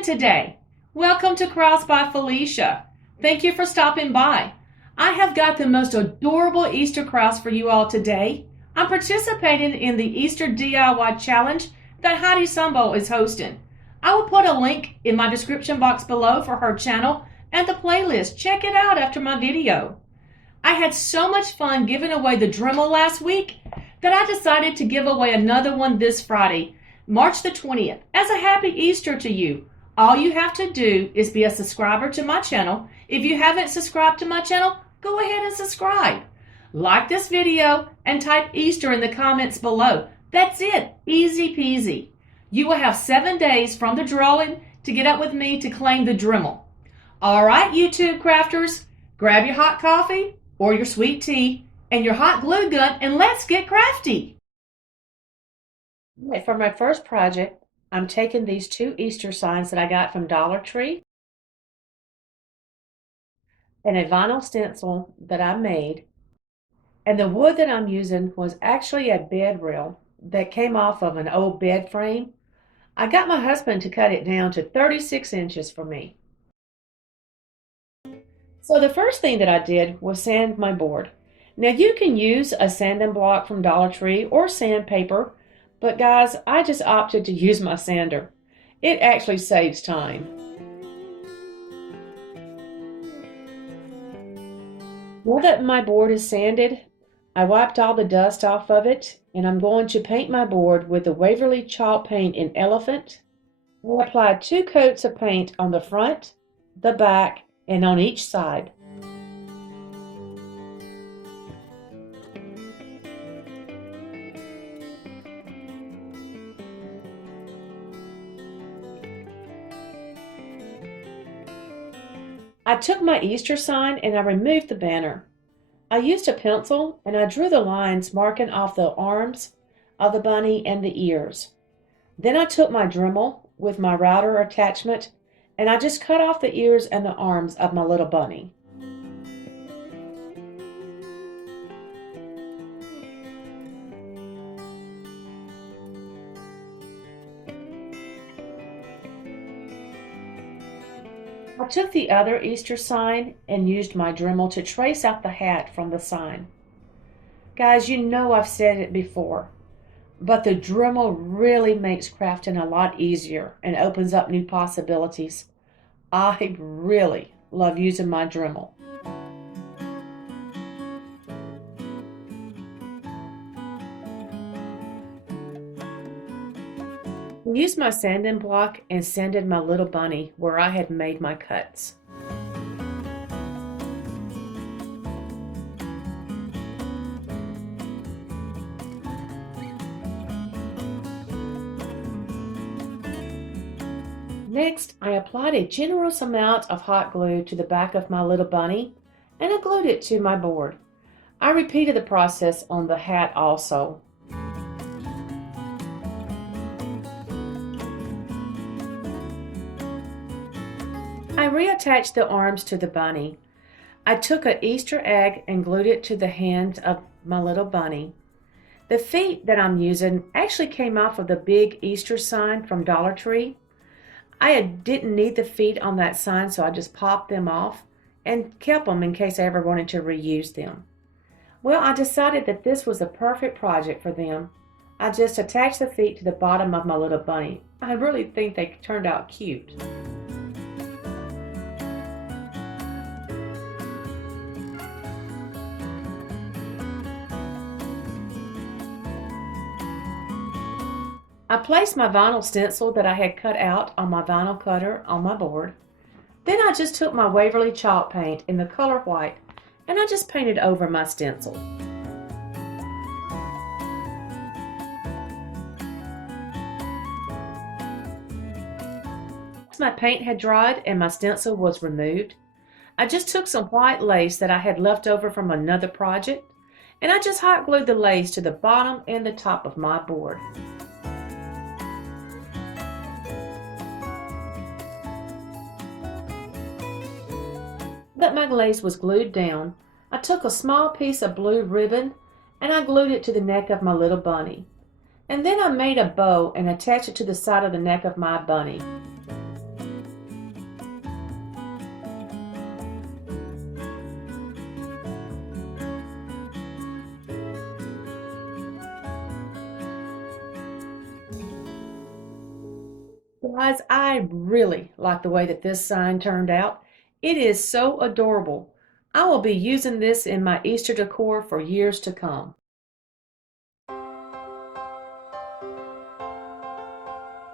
doing today? Welcome to Cross by Felicia. Thank you for stopping by. I have got the most adorable Easter cross for you all today. I'm participating in the Easter DIY challenge that Heidi Sonboul is hosting. I will put a link in my description box below for her channel and the playlist. Check it out after my video. I had so much fun giving away the Dremel last week that I decided to give away another one this Friday, March the 20th, as a happy Easter to you. All you have to do is be a subscriber to my channel. If you haven't subscribed to my channel, go ahead and subscribe. Like this video and type Easter in the comments below. That's it, easy peasy. You will have 7 days from the drawing to get up with me to claim the Dremel. All right, YouTube crafters, grab your hot coffee or your sweet tea and your hot glue gun and let's get crafty. For my first project, I'm taking these 2 Easter signs that I got from Dollar Tree and a vinyl stencil that I made. And the wood that I'm using was actually a bed rail that came off of an old bed frame. I got my husband to cut it down to 36 inches for me. So the first thing that I did was sand my board. Now you can use a sanding block from Dollar Tree or sandpaper, but guys, I just opted to use my sander. It actually saves time. Now that my board is sanded, I wiped all the dust off of it, and I'm going to paint my board with the Waverly chalk paint in Elephant. I applied 2 coats of paint on the front, the back, and on each side. I took my Easter sign and I removed the banner. I used a pencil and I drew the lines marking off the arms of the bunny and the ears. Then I took my Dremel with my router attachment and I just cut off the ears and the arms of my little bunny. I took the other Easter sign and used my Dremel to trace out the hat from the sign. Guys, you know I've said it before, but the Dremel really makes crafting a lot easier and opens up new possibilities. I really love using my Dremel. I used my sanding block and sanded my little bunny where I had made my cuts. Next, I applied a generous amount of hot glue to the back of my little bunny and I glued it to my board. I repeated the process on the hat also. I reattached the arms to the bunny. I took an Easter egg and glued it to the hand of my little bunny. The feet that I'm using actually came off of the big Easter sign from Dollar Tree. I didn't need the feet on that sign, so I just popped them off and kept them in case I ever wanted to reuse them. Well, I decided that this was a perfect project for them. I just attached the feet to the bottom of my little bunny. I really think they turned out cute. I placed my vinyl stencil that I had cut out on my vinyl cutter on my board. Then I just took my Waverly chalk paint in the color white and I just painted over my stencil. Once my paint had dried and my stencil was removed, I just took some white lace that I had left over from another project and I just hot glued the lace to the bottom and the top of my board. That my lace was glued down, I took a small piece of blue ribbon and I glued it to the neck of my little bunny. And then I made a bow and attached it to the side of the neck of my bunny. Guys, I really like the way that this sign turned out. It is so adorable. I will be using this in my Easter decor for years to come.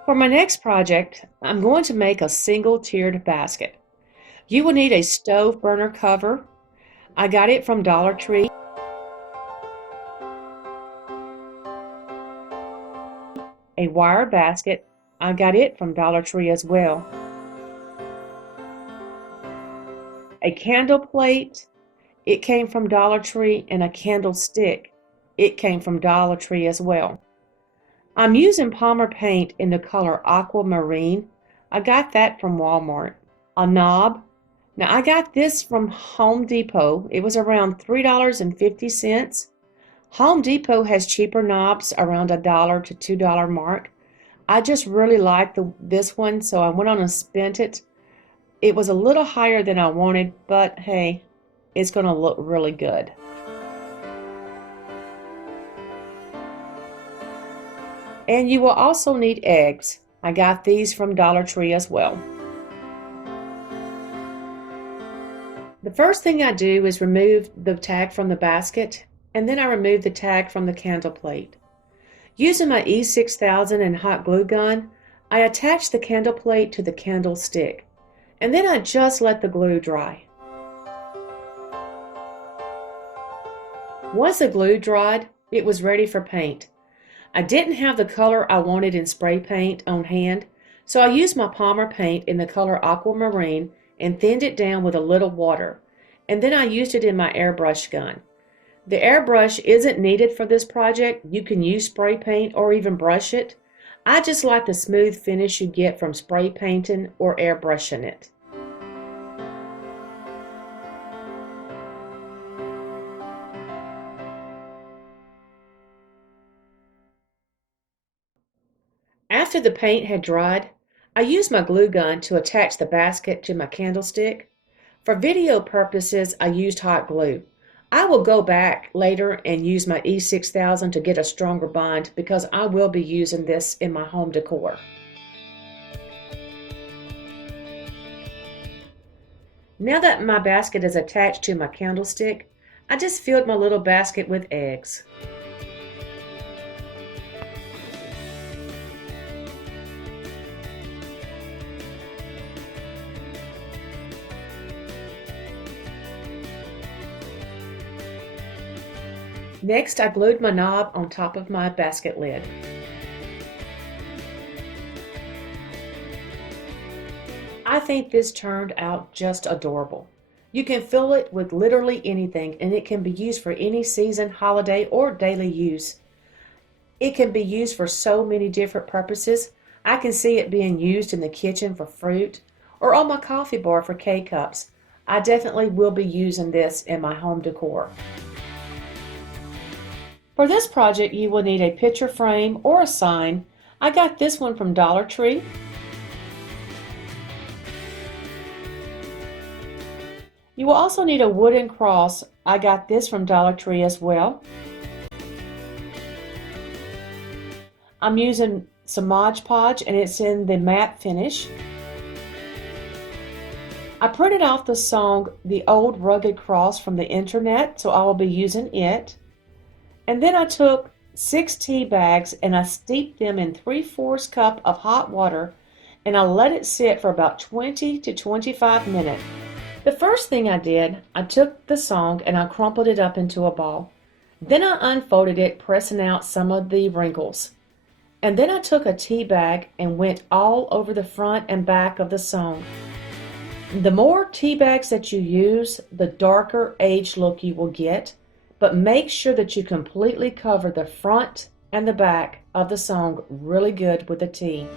For my next project, I'm going to make a single tiered basket. You will need a stove burner cover. I got it from Dollar Tree. A wire basket. I got it from Dollar Tree as well. A candle plate. It came from Dollar Tree, and a candlestick. It came from Dollar Tree as well. I'm using Palmer paint in the color aquamarine. I got that from Walmart. A knob. Now I got this from Home Depot. It was around $3.50. Home Depot has cheaper knobs around $1 to $2 mark. I just really liked this one, so I went on and spent it. It was a little higher than I wanted, but hey, it's going to look really good. And you will also need eggs. I got these from Dollar Tree as well. The first thing I do is remove the tag from the basket, and then I remove the tag from the candle plate. Using my E6000 and hot glue gun, I attach the candle plate to the candlestick, and then I just let the glue dry. Once the glue dried, it was ready for paint. I didn't have the color I wanted in spray paint on hand, so I used my Palmer paint in the color aquamarine and thinned it down with a little water, and then I used it in my airbrush gun. The airbrush isn't needed for this project. You can use spray paint or even brush it. I just like the smooth finish you get from spray painting or airbrushing it. After the paint had dried, I used my glue gun to attach the basket to my candlestick. For video purposes, I used hot glue. I will go back later and use my E6000 to get a stronger bond because I will be using this in my home decor. Now that my basket is attached to my candlestick, I just filled my little basket with eggs. Next, I glued my knob on top of my basket lid. I think this turned out just adorable. You can fill it with literally anything, and it can be used for any season, holiday, or daily use. It can be used for so many different purposes. I can see it being used in the kitchen for fruit, or on my coffee bar for K-cups. I definitely will be using this in my home decor. For this project, you will need a picture frame or a sign. I got this one from Dollar Tree. You will also need a wooden cross. I got this from Dollar Tree as well. I'm using some Mod Podge and it's in the matte finish. I printed off the song The Old Rugged Cross from the internet, so I will be using it. And then I took 6 tea bags and I steeped them in 3/4 cup of hot water and I let it sit for about 20 to 25 minutes. The first thing I did, I took the song and I crumpled it up into a ball. Then I unfolded it, pressing out some of the wrinkles. And then I took a tea bag and went all over the front and back of the song. The more tea bags that you use, the darker aged look you will get, but make sure that you completely cover the front and the back of the song really good with the tea.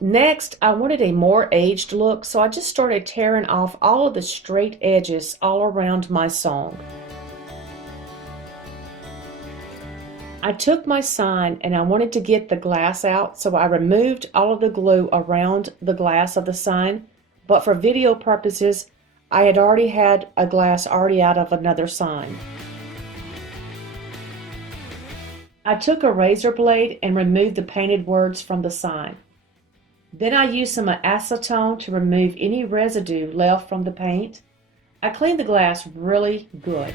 Next, I wanted a more aged look, so I just started tearing off all of the straight edges all around my song. I took my sign and I wanted to get the glass out, so I removed all of the glue around the glass of the sign, but for video purposes, I had already had a glass already out of another sign. I took a razor blade and removed the painted words from the sign. Then I used some acetone to remove any residue left from the paint. I cleaned the glass really good.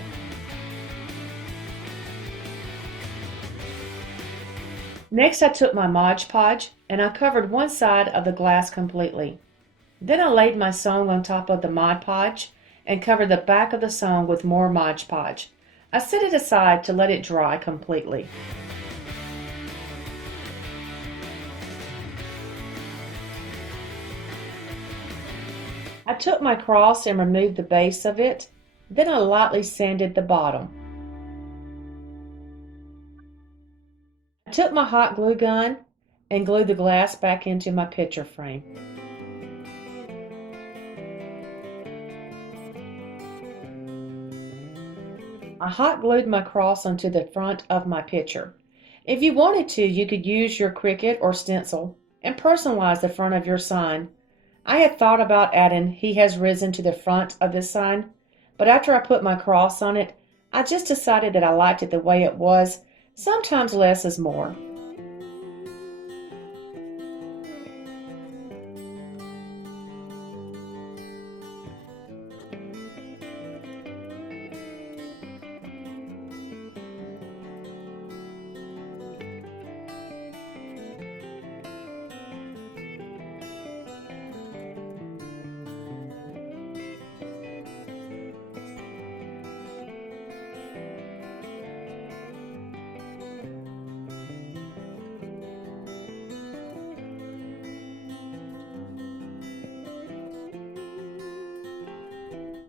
Next, I took my Mod Podge and I covered one side of the glass completely. Then I laid my song on top of the Mod Podge and covered the back of the song with more Mod Podge. I set it aside to let it dry completely. I took my cross and removed the base of it. Then I lightly sanded the bottom. I took my hot glue gun and glued the glass back into my picture frame. I hot glued my cross onto the front of my picture. If you wanted to, you could use your Cricut or stencil and personalize the front of your sign. I had thought about adding "He has risen" to the front of this sign, but after I put my cross on it, I just decided that I liked it the way it was. Sometimes less is more.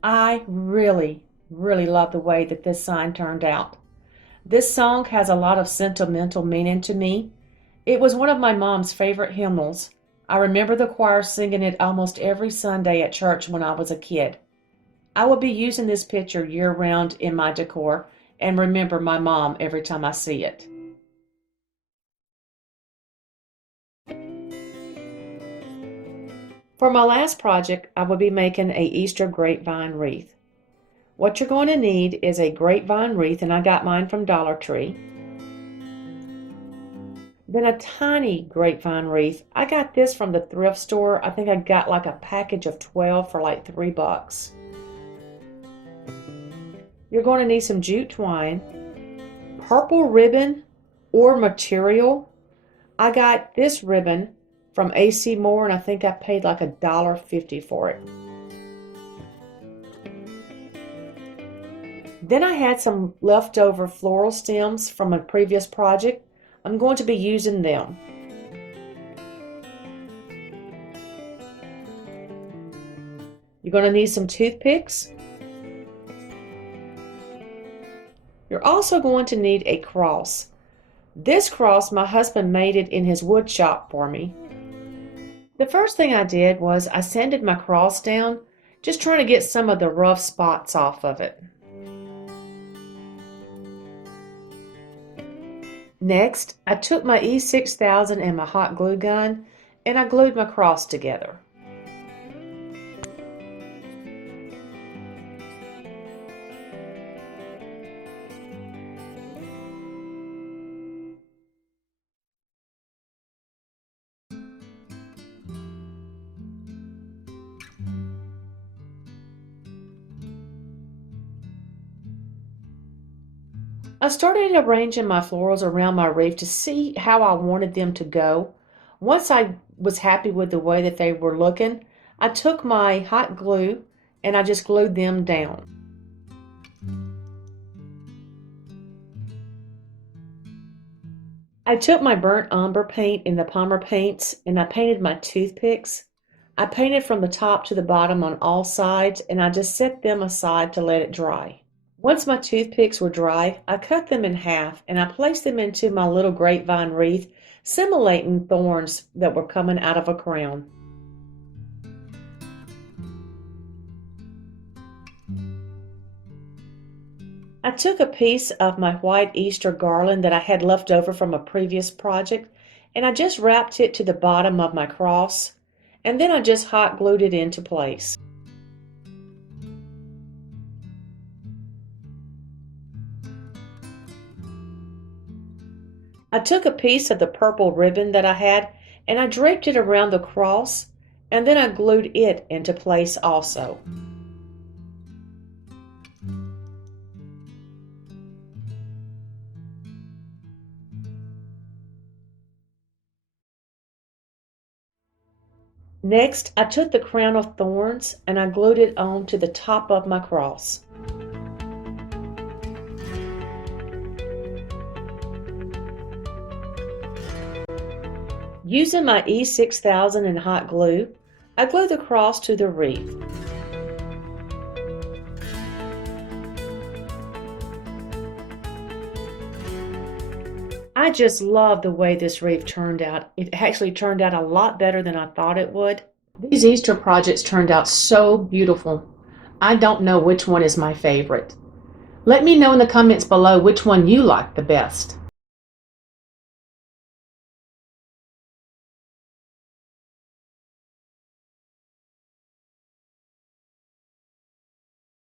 I really, really love the way that this sign turned out. This song has a lot of sentimental meaning to me. It was one of my mom's favorite hymnals. I remember the choir singing it almost every Sunday at church when I was a kid. I will be using this picture year-round in my decor and remember my mom every time I see it. For my last project, I will be making a Easter grapevine wreath. What you're going to need is a grapevine wreath, and I got mine from Dollar Tree. Then a tiny grapevine wreath. I got this from the thrift store. I think I got like a package of 12 for like $3. You're going to need some jute twine, purple ribbon or material. I got this ribbon from AC Moore and I think I paid like $1.50 for it. Then I had some leftover floral stems from a previous project. I'm going to be using them. You're going to need some toothpicks. You're also going to need a cross. This cross, my husband made it in his wood shop for me. The first thing I did was I sanded my cross down, just trying to get some of the rough spots off of it. Next, I took my E6000 and my hot glue gun and I glued my cross together. I started arranging my florals around my wreath to see how I wanted them to go. Once I was happy with the way that they were looking, I took my hot glue and I just glued them down. I took my burnt umber paint in the Palmer paints and I painted my toothpicks. I painted from the top to the bottom on all sides and I just set them aside to let it dry. Once my toothpicks were dry, I cut them in half and I placed them into my little grapevine wreath, simulating thorns that were coming out of a crown. I took a piece of my white Easter garland that I had left over from a previous project and I just wrapped it to the bottom of my cross and then I just hot glued it into place. I took a piece of the purple ribbon that I had and I draped it around the cross, and then I glued it into place also. Next, I took the crown of thorns and I glued it on to the top of my cross. Using my E6000 and hot glue, I glued the cross to the wreath. I just love the way this wreath turned out. It actually turned out a lot better than I thought it would. These Easter projects turned out so beautiful. I don't know which one is my favorite. Let me know in the comments below which one you like the best.